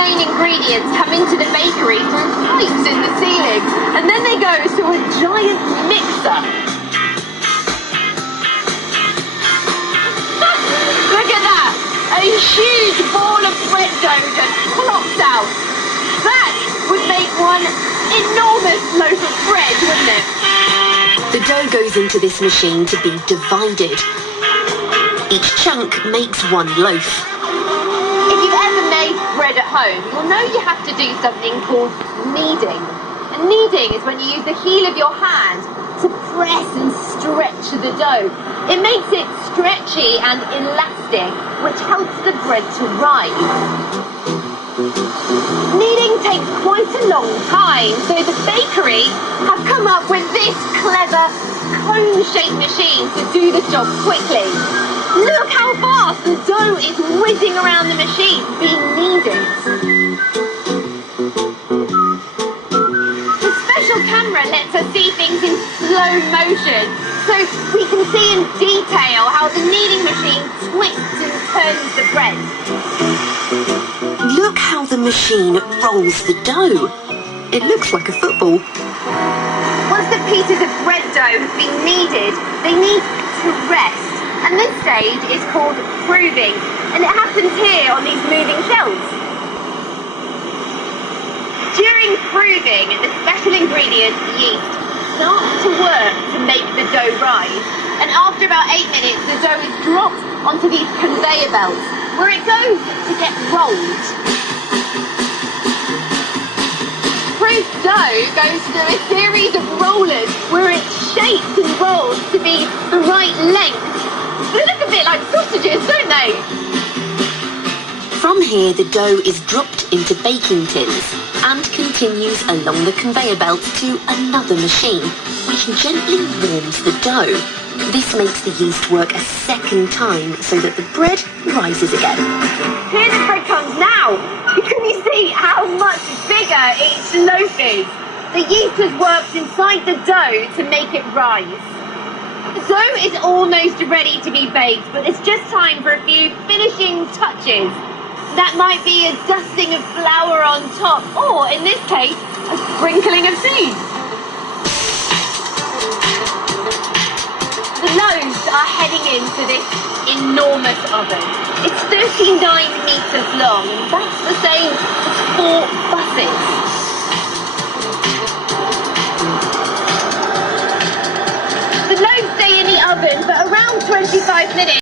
main ingredients come into the bakery through pipes in the ceiling, and then they go to a giant mixer. Look at that! A huge ball of bread dough just plops out. That would make one enormous loaf of bread, wouldn't it? The dough goes into this machine to be divided. Each chunk makes one loaf. If you've ever made bread at home, you'll know you have to do something called kneading. And kneading is when you use the heel of your hand to press and stretch the dough. It makes it stretchy and elastic, which helps the bread to rise. Kneading takes quite a long time, so the bakery have come up with this clever cone-shaped machine to do the job quickly. Look how fast the dough is whizzing around the machine being kneaded. The special camera lets us see things in slow motion, so we can see in detail how the kneading machine twists and turns the bread. Look how the machine rolls the dough. It looks like a football. Once the pieces of bread dough have been kneaded, they need to rest. And this stage is called proving, and it happens here on these moving shelves. During proving, the special ingredient, yeast, starts to work to make the dough rise. And after about 8 minutes, the dough is dropped onto these conveyor belts, where it goes to get rolled. Proof dough goes through a series of rollers where it's shaped and rolled to be the right length. They look a bit like sausages, don't they? From here, the dough is dropped into baking tins and continues along the conveyor belt to another machine, which gently warms the dough. This makes the yeast work a second time so that the bread rises again. Here the bread comes now. Can you see how much bigger each loaf is? The yeast has worked inside the dough to make it rise. The dough is almost ready to be baked, but it's just time for a few finishing touches. That might be a dusting of flour on top, or in this case, a sprinkling of seeds. The loaves are heading into this enormous oven. It's 39 meters long, and that's the same as 4 buses. The loaves stay in the oven for around 25 minutes.